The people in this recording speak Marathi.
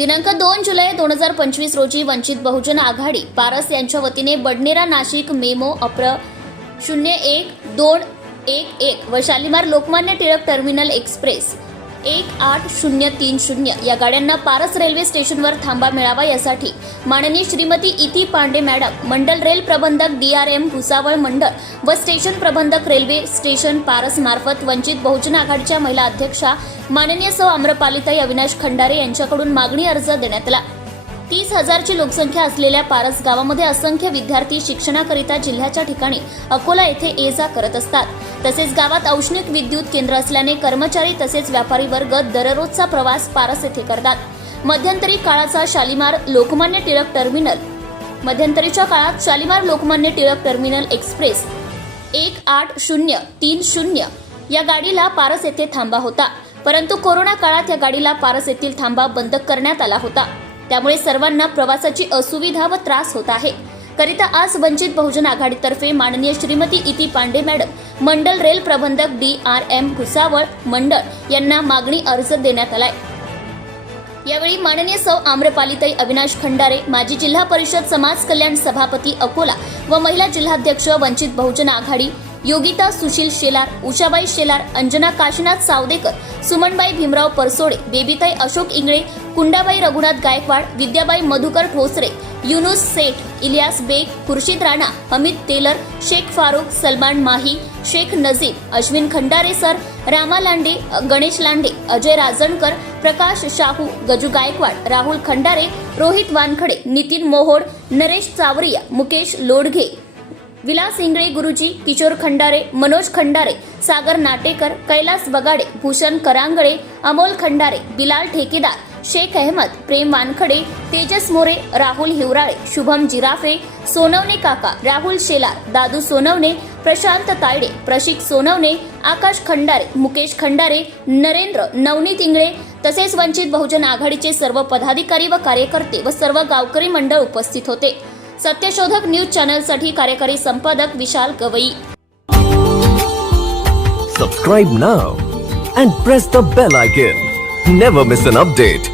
दिनांक 2 जुलै 2025 रोजी वंचित बहुजन आघाडी पारस यांच्या वतीने बडनेरा नाशिक मेमो अप्र 01211 व शालिमार लोकमान्य टिळक टर्मिनल एक्सप्रेस 18030 या गाड्यांना पारस रेल्वे स्टेशनवर थांबा मिळावा यासाठी माननीय श्रीमती इती पांडे मॅडम, मंडल रेल प्रबंधक DRM भुसावळ मंडळ व स्टेशन प्रबंधक रेल्वे स्टेशन पारस मार्फत वंचित बहुजन आघाडीच्या महिला अध्यक्षा माननीय सौ आम्रपालीताई अविनाश खंडारे यांच्याकडून मागणी अर्ज देण्यात आला। 30,000 ची लोकसंख्या असलेल्या पारस गावामध्ये असंख्य विद्यार्थी शिक्षणाकरिता जिल्ह्याच्या ठिकाणी अकोला येथे ये-जा करत असतात। तसेच गावात औष्णिक विद्युत केंद्र असल्याने कर्मचारी तसेच व्यापारी वर्ग दररोजचा प्रवास पारस येथे करतात। मध्यंतरीच्या काळात शालिमार लोकमान्य टिळक टर्मिनल एक्सप्रेस 18030 या गाडीला पारस येथे थांबा होता, परंतु कोरोना काळात या गाडीला पारस येथील थांबा बंद करण्यात आला होता। त्यामुळे सर्वांना प्रवासाची असुविधा व त्रास होत आहे। करिता आज वंचित बहुजन आघाडीतर्फे माननीय श्रीमती इती पांडे मॅडम, मंडल रेल प्रबंधक DRM भुसावळ मंडळ यांना मागणी अर्ज देण्यात आलाय। यावेळी माननीय सौ आम्रपालीताई अविनाश खंडारे, माजी जिल्हा परिषद समाज कल्याण सभापती अकोला व महिला जिल्हाध्यक्ष वंचित बहुजन आघाडी योगिता सुशील शेलार, उषाबाई शेलार, अंजना काशीनाथ सावदेकर, सुमनबाई भीमराव परसोडे, बेबीताई अशोक इंगळे, कुंडाबाई रघुनाथ गायकवाड, विद्याबाई मधुकर ठोसरे, युनुस सेठ, इलियास बेग, खुर्शीद राणा, अमित टेलर, शेख फारूक, सलमान माही, शेख नजीर, अश्विन खंडारे सर, रामा लांडे, गणेश लांडे, अजय राजणकर, प्रकाश शाहू, गजू गायकवाड, राहुल खंडारे, रोहित वानखडे, नितीन मोहोड, नरेश चावरिया, मुकेश लोडघे, विलास इंगळे गुरुजी, किशोर खंडारे, मनोज खंडारे, सागर नाटेकर, कैलास बगाडे, भूषण करांगळे, अमोल खंडारे, बिलाल ठेकेदार, शेख अहमद, प्रेम वानखडे, तेजस मोरे, राहुल हिवराळे, शुभम जिराफे, सोनवणे काका, राहुल शेलार, दादू सोनवणे, प्रशांत तायडे, प्रशिक सोनवणे, आकाश खंडारे, मुकेश खंडारे, नरेंद्र, नवनीत इंगळे तसेच वंचित बहुजन आघाडीचे सर्व पदाधिकारी व कार्यकर्ते व सर्व गावकरी मंडळ उपस्थित होते। सत्यशोधक न्यूज चॅनलसाठी कार्यकारी संपादक विशाल Gavai. Subscribe now and press the bell icon. Never miss an update.